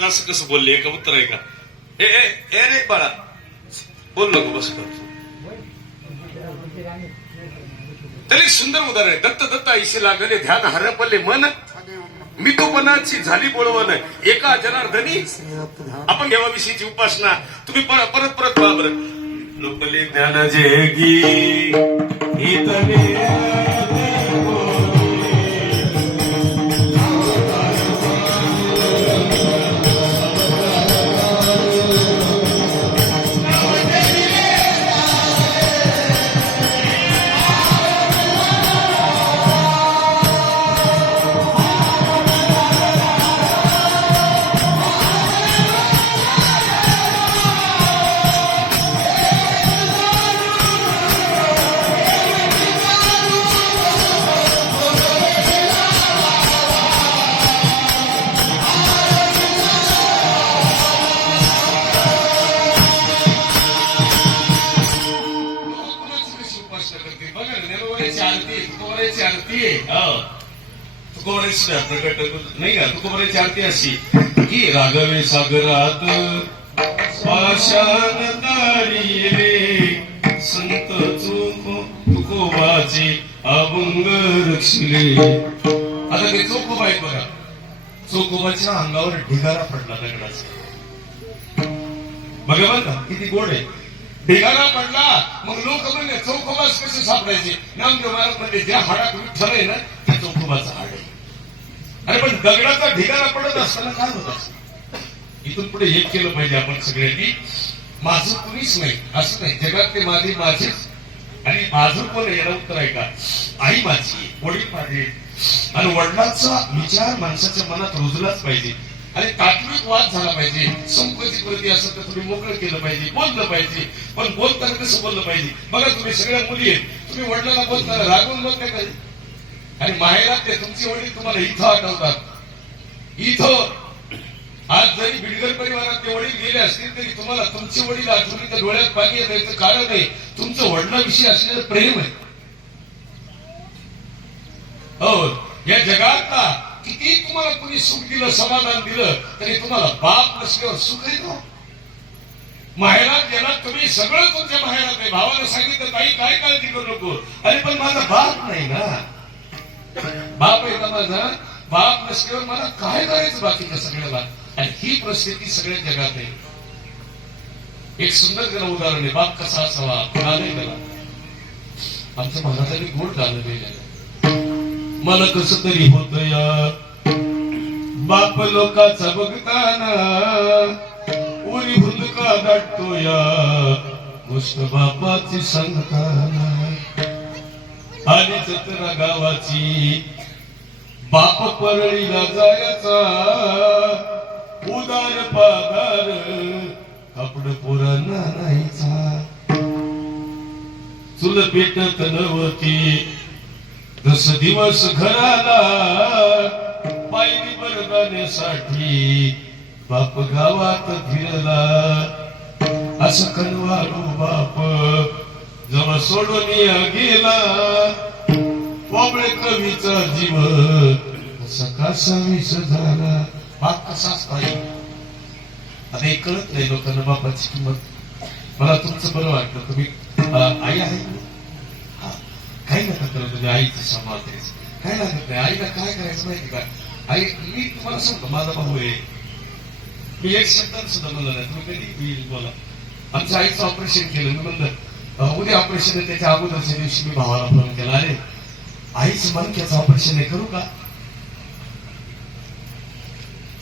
महाराज असं कसं बोलले? का उत्तर आहे का? ए ए रे बाळा. बोल नको बस तरी सुंदर उदाहरण आहे. दत्त दत्त ऐशी लागले ध्यान हरपले मन. मनाची झाली बोलवण. एका जनार्दनी आपण देवाविषयीची उपासना. तुम्ही परत परत बाबर लोकले ज्ञान जेगी इतले नाही का तुकोबाराची अशी. की राघवे सागरात पाषाण तारी रे संत चोख तुकोबाचे अभंग रक्षले आता ते चोखोबा आहेत बघा. चोखोबाच्या अंगावर ढिगारा पडला दगडाचा. बघा बरं किती गोड आहे. ढिगारा पडला मग लोक म्हणजे चौकोबास कसे सापडायचे? नामदेव महाराज म्हणजे ज्या हाडात विठ्ठल आहे ना त्या चौकोबाचा हाड आहे. अरे पण दगडाचा ढिगारा पडत असताना काय होत असतं? इथून पुढे एक केलं पाहिजे आपण सगळ्यांनी. माझं कुणीच नाही असं नाही. जगात ते माझे माझेच. आणि माझं कोण याला उत्तर आहे का? आई माझी वडील माझे आणि वडिलांचा विचार माणसाच्या मनात रुजलाच पाहिजे. आणि तात्विक वाद झाला पाहिजे. संकोचित प्रती असेल तर तुम्ही मोकळं केलं पाहिजे बोललं पाहिजे. पण बोलताना कसं बोललं पाहिजे? बघा तुम्ही सगळ्या मुली आहेत. तुम्ही वडिलांना बोलताना रागून बोलताय पाहिजे आणि माहेरात ते तुमचे वडील तुम्हाला इथं आठवतात. इथं. आज जरी बिडगर परिवारातले वडील गेले असतील तरी तुम्हाला तुमचे वडील आठवणी तर डोळ्यात पाणी येत याचं कारण आहे. तुमचं वडिलाविषयी असलेलं प्रेम आहे. हो या जगात ना किती तुम्हाला कुणी सुख दिलं समाधान दिलं तरी तुम्हाला बाप नसल्यावर सुख आहे का माहेरात गेला तुम्ही सगळं तुमच्या माहेरात आहे भावाला सांगितलं काही काय काळजी करू नको. अरे पण माझा बाप नाही ना. बाप आहे माझा? बाप नसल्यावर मला काय करायचं बाकीच्या सगळ्याला आणि ही परिस्थिती सगळ्या जगात आहे. एक सुंदर त्याला उदाहरण आहे. बाप कसा असावा? कुणालाही त्याला. आमच्या महाराजांनी गोड गाणं लिहिलेलं मला कस तरी होत या बाप लोकाचा बघताना उरी भूतका दाटतो या गोष्ट बापाची सांगताना. आणि चतरा गावाची बाप परळीला जायचा. उदार पागार कपड पुराणा नाहीचा चुल पेटत नव्हती. दस दिवस घराला पायरी बरदाण्यासाठी बाप गावात फिरला. असं कनवारू बाप जवळ सोडून गेला पोबळे कवीचा जीव सकाळ कसा झाला? बाप कसाच पाहिजे आता हे कळत नाही लोकांना बापाची किंमत. मला तुमचं बरं वाटलं. तुम्ही आई आहे हा. काही नका करत म्हणजे आईचं सांभाळतेस काय लागत नाही. आईला काय करायचं माहिती का? आई मी तुम्हाला सांगतो माझा भाऊ आहे. मी एक शब्दात सुद्धा बोलला नाही. तुम्ही कधी येईल बोला? आमच्या आईचं ऑपरेशन केलं. मी म्हणलं उद्या ऑपरेशन आहे त्याच्या अगोदरच्या दिवशी मी भावाला फोन केला अरे आईचं मनक्याचं ऑपरेशन आहे करू का?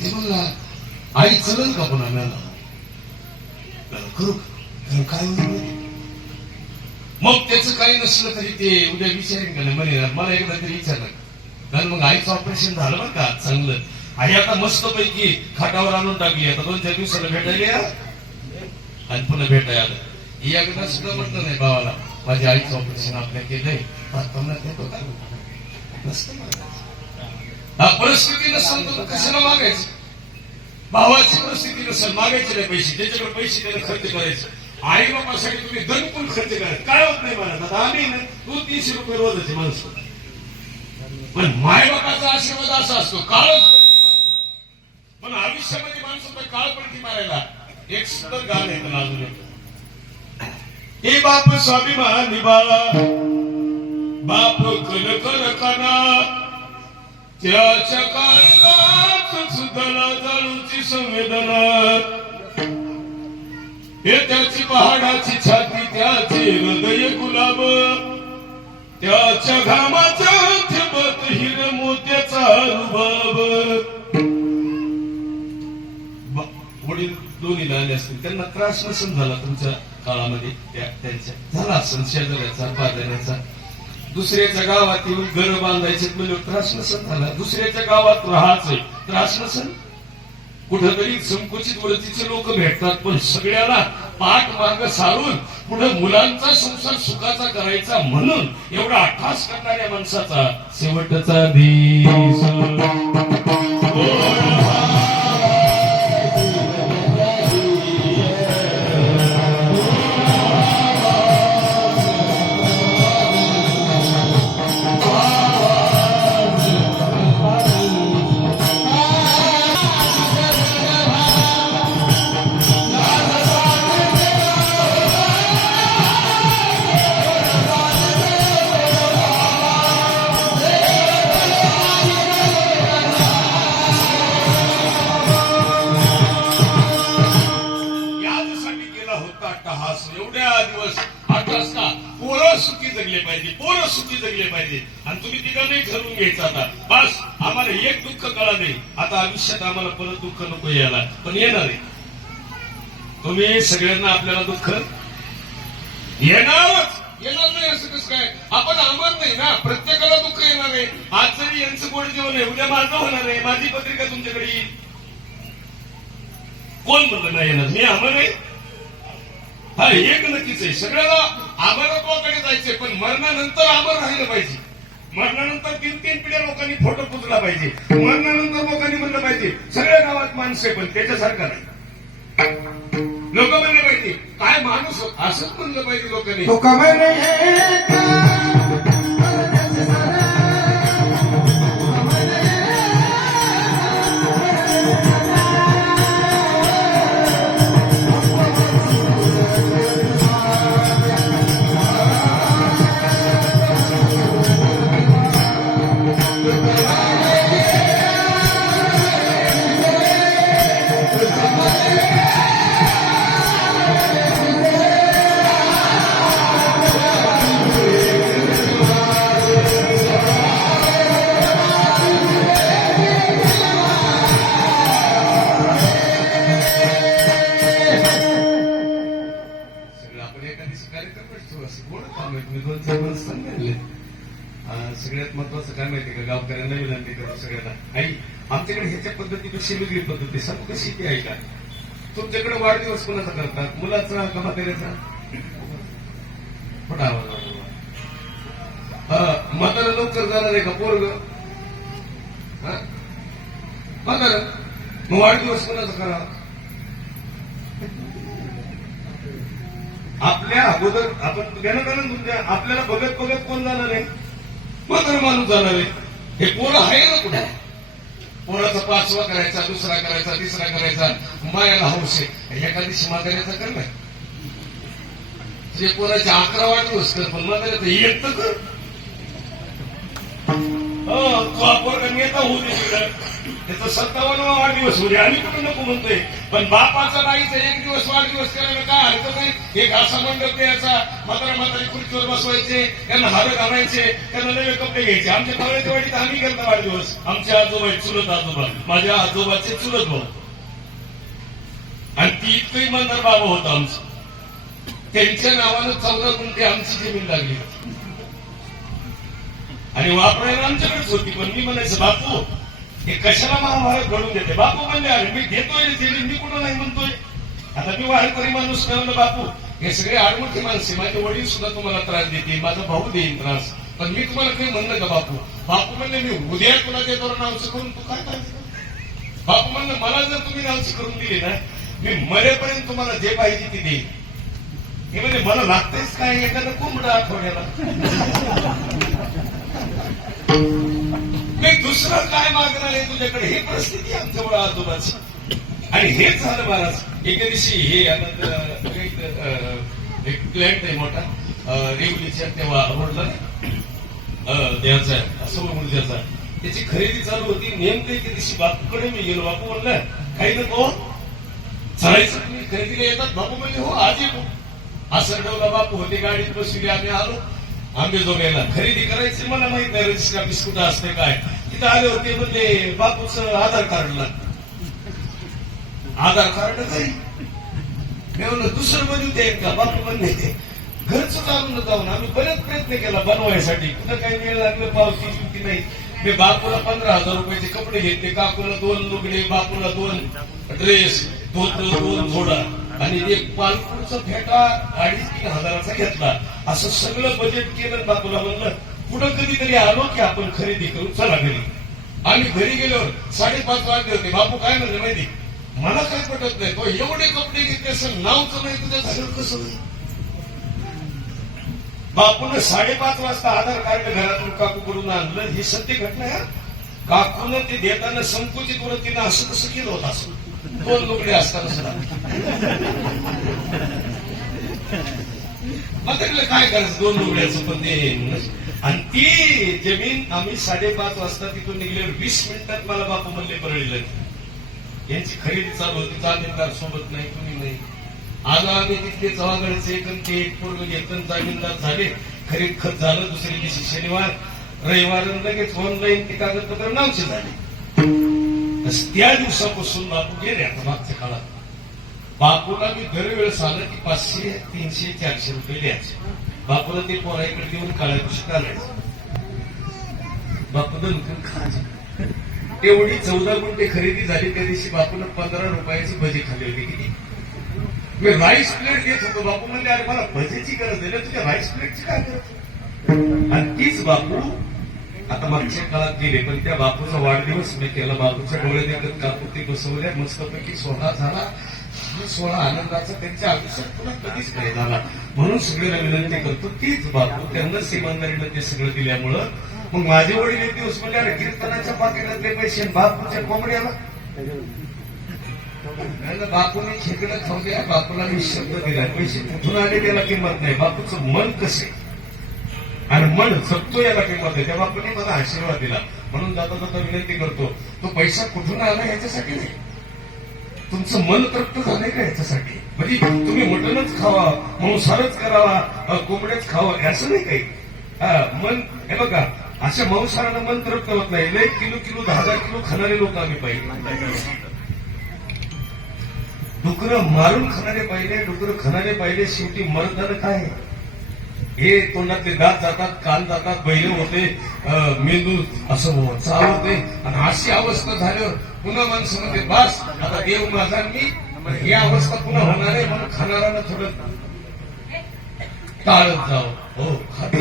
ते म्हणला आई चलन का पुन्हा मला? करू का? काय मग त्याचं काही नसलं तरी ते उद्या विचारेन का नाही? म्हणे मला एकदा तरी विचारलं. कारण मग आईचं ऑपरेशन झालं बरं का चांगलं. आई आता मस्त पैकी खाटावर आणून टाकली आता दोन चार दिवसाला भेटायला या. आणि पुन्हा भेटायला ही एकदा सुद्धा म्हटलं नाही भावाला माझ्या आईचं ऑपरेशन आपल्या केलंय आता देतो का मागायचं. हा परिस्थिती नसेल तर कशाला मागायचं भावाची परिस्थिती नसेल मागायचे नाही पैसे त्याच्याकडे पैसे त्याला खर्च करायचं आई बापासाठी तुम्ही दणकून खर्च करायचं काय होत नाही मला आता आम्ही ना दोन तीनशे रुपये रोजाचे माणसं पण मायबापाचा आशीर्वाद असा असतो काळच पण आयुष्यामध्ये माणसं मारायला एक सुंदर गाणं येतं अजून हे बाप स्वाभिमान निभाळा बाप कल कल कना त्याच्या कारणात सुद्धा जाणूची संवेदना. हे त्याची पहाडाची छाती त्याचे हृदय गुलाब. त्याच्या घामाच्या थेबत हिर मोत्याचा रुबाब. वडील दोन्ही लहान असतील त्यांना त्रास नसून झाला तुमचा? काळामध्ये त्या त्यांच्या झाला असेल शेजाऱ्याचा पाजाऱ्याचा. दुसऱ्याच्या गावात येऊन घर बांधायचे म्हणजे त्रास नसन झाला. दुसऱ्याच्या गावात राहायचं त्रास नसन? कुठंतरी संकुचित वृत्तीचे लोक भेटतात पण सगळ्याला पाठ मार्ग सारून पुढे मुलांचा संसार सुखाचा करायचा म्हणून एवढा अठ्ठास करणाऱ्या माणसाचा शेवटचा दिवस आणि ठरवून घ्यायचं आता. बस आम्हाला एक दुःख कळा नाही. आता आयुष्यात आम्हाला परत दुःख नको यायला. पण येणार आहे. तुम्ही सगळ्यांना आपल्याला दुःख? येणारच. येणार नाही असं कसं काय? आपण अमर नाही ना. प्रत्येकाला दुःख येणार आहे. आज जरी यांचं गोड जेवण आहे उद्या माझं होणार आहे. माझी पत्रिका तुमच्याकडे येईल. कोण म्हणलं नाही येणार? मी आम्हाला आहे हा एक नक्कीच आहे. सगळ्याला अमरत्वाकडे जायचंय पण मरणानंतर अमर राहिलं पाहिजे. मरणानंतर तीन तीन पिढ्या लोकांनी फोटो पुजला पाहिजे. मरणानंतर लोकांनी म्हणलं पाहिजे सगळ्या गावात माणसे आहे पण त्याच्यासारखं नाही. लोक म्हणलं पाहिजे काय माणूस असंच म्हणलं पाहिजे लोकांनी. काय माहिती का? गावकऱ्यांना विनंती करतो सगळ्यांना. आई आमच्याकडे ह्याच्या पद्धतीपेक्षा वेगळी पद्धती सांगू कशी ती ऐका तुमच्याकडे वाढदिवस कोणाचा करतात? मुलाचा का म्हाताऱ्याचा? पण आवाज म्हातारा लवकर जाणार आहे का पोरग? म्हातारा मग वाढदिवस कोणाचा करा? आपल्या अगोदर आपण गणगणन आपल्याला बघत बघत कोण जाणार आहे? म्हातारा माणूस जाणार. आहे हे पोरं आहे ना कुठे? पोराचा पाचवा करायचा दुसरा करायचा तिसरा करायचा मायाला हौस आहे. एका दिवशी म्हाताऱ्याचा कर्म आहे जे पोराचे अकरा वाढदिवस कर पण म्हाताऱ्याचं एक तर कर. हो, तो नेता होऊ दे तिकडं. त्याचा सत्तावन्न वाढदिवस होऊ दे. आम्ही कुठं नको म्हणतोय. पण बापाचा नाहीचा एक दिवस वाढदिवस करायला काय हरकत नाही. एक असा मंडप द्यायचा म्हातारा म्हातारी खुर्चीवर बसवायचे त्यांना हार घालायचे त्यांना नवे कपडे घ्यायचे. आमच्या पवळ्याच्या वाडीत आम्ही करता वाढदिवस. आमचे आजोबा आहेत, चुलत आजोबा. माझ्या आजोबाचे चुलत भाऊ. आणि ती इतकं इमानदार बाबा होता आमचं. त्यांच्या नावानं चौदा गुंठे आमची जमीन लागली होती. आणि वापरायला आमच्याकडेच होती पण मी म्हणायचं बापू हे कशाला महाभारत घडून देते? बापू म्हणजे अरे मी घेतोय मी कुठं नाही म्हणतोय? आता मी वारकरी माणूस नाही बापू? हे सगळे आडमुठी माणसे माझे वडील सुद्धा तुम्हाला त्रास देतील माझा भाऊ देईन त्रास. पण मी तुम्हाला काही म्हणलं का बापू? बापू म्हणले मी उद्या तुला देतो नावचं करून तू काय करायचं? बापू म्हणलं मला जर तुम्ही नावची करून दिली ना मी मरेपर्यंत तुम्हाला जे पाहिजे ते देईन. हे म्हणजे मला लागतेच काय एखादं कोंबडा आठवड्याला? मी दुसरं काय मागणार आहे तुझ्याकडे? हे परिस्थिती आमच्यामुळे आजोबाच आणि हेच झालं महाराज एके दिवशी हे एक, प्लॅट आहे मोठा रेवलीच्या तेव्हा आवडला द्यायचा समोर मुलग्याचा त्याची खरेदी चालू होती नेमकं एके दिवशी बापूकडे मी गेलो. बापू म्हणलं काही नको हो. चालायचं तुम्ही खरेदीला येतात. बापू म्हणजे हो आज येतो असं ठेवला बापू होते गाडीत बसली आम्ही आलो. आंबेजोगाईला खरेदी करायची मला माहीत नाही रजिस्टर ऑफिस कुठं असते काय? तिथं आले होते म्हणजे बापूच आधार कार्ड लागत. आधार कार्ड नाही. मी म्हणलं दुसरं बनवून ते का? बापू म्हणले ते घरच चालून जाऊन आम्ही बरेच प्रयत्न केला बनवायसाठी. कुठं काही वेळ लागलं पावती चुकी नाही. मी बापूला पंधरा हजार रुपयाचे कपडे घेतले काकूला दोन लुगडे बापूला दोन ड्रेस दोन दोन थोडा आणि एक पालपूरचा फेटा अडीच तीन हजाराचा घेतला. असं सगळं बजेट केलं बापूला म्हणलं कुठं कधीतरी आलो की आपण खरेदी करू? चला घरी. आम्ही घरी गेल्यावर साडेपाच वाजले होते. बापू काय म्हणले माहिती मला काय पटत नाही तो एवढे कपडे घेतले असं नावचं नाही तुझ्या झालं कसं? बापून साडेपाच वाजता आधार कार्ड घरातून काकू करून आणलं. ही सत्य घटना आहे काकून ते देताना संकुचित वृत्तीनं असं कसं केलं होतं असं. दोन लुगडे असताना सुद्धा. म्हातारीला काय करायचं? दोन लुगड्याचं पण ते आणि ती जमीन आम्ही साडेपाच वाजता तिथून निघल्यावर वीस मिनिटात मला बापू म्हणले परळीला यांची खरेदी चालू होती जामीनदार सोबत नाही कुणी नाही. आज आम्ही तिथले चव्हागडचे एक ते एक पूर्ण घेतन जामीनदार झाले. खरीद खत झालं दुसऱ्या दिवशी शनिवार रविवार लगेच ऑनलाईन ते कागदपत्र नावचे झाले. त्या दिवसापासून बापू गेले आता मागच्या काळात. बापूला मी दरवेळेस आलं की पाचशे तीनशे चारशे रुपये द्यायचे. बापूला ते पोराईकडे देऊन काळ्या कुशीत आणायचं. बापू दणकन एवढी चौदा गुंठे खरेदी झाली त्या दिवशी बापूला पंधरा रुपयाची भजी खाली होती किती मी राईस प्लेट घेत होतो. बापू म्हणजे अरे मला भजीची गरज नाही तुझ्या राईस प्लेटची काय गरज आणि तीच बापू आता मागच्या काळात गेले पण त्या बापूचा वाढदिवस मी केला. बापूच्या डोळे देखत कापू ते बसवल्या. मस्तपैकी सोहळा झाला. सोळा सोहळा आनंदाचा त्यांच्या आयुष्यात पुन्हा कधीच नाही झाला म्हणून सगळ्यांना विनंती करतो तीच बापू त्यांना इमानदारीनं सगळं दिल्यामुळं मग माझे वडील एक दिवस म्हणजे अरे कीर्तनाच्या पाकिटातले पैसे आणि बापूच्या कोंबड्याला. बापूने खेकडं खाऊ द्या बापूला मी शब्द दिला पैसे कुठून आले त्याला किंमत नाही बापूचं मन कसे आणि मन जगतो याला किंमत आहे त्या बापूने मला आशीर्वाद दिला. म्हणून दादा दादा विनंती करतो तो पैसा कुठून आला याच्यासाठी नाही? तुमचं मन तृप्त झालंय का याच्यासाठी? म्हणजे तुम्ही मटणच खावा मांसारच करावा कोंबड्याच खावा असं नाही काही. हा, मन हे बघा अशा मांसाहारानं मन तृप्त होत नाही. लय किलो किलो दहा दहा किलो खाणारे लोक आम्ही पाहिजे. डुकरं मारून खाणारे पाहिले डुकरं खाणारे पाहिले शेवटी मरताना काय? हे तोंडातले दात जातात कान जातात बैल होते मेंदू असं चालू चालवते आणि अशी अवस्था झाल्यावर पुन्हा माणसं म्हणते बस आता देव माझा मी ही अवस्था पुन्हा होणार आहे म्हणून खाणाऱ्यानं थोडं टाळत जावं. हो खात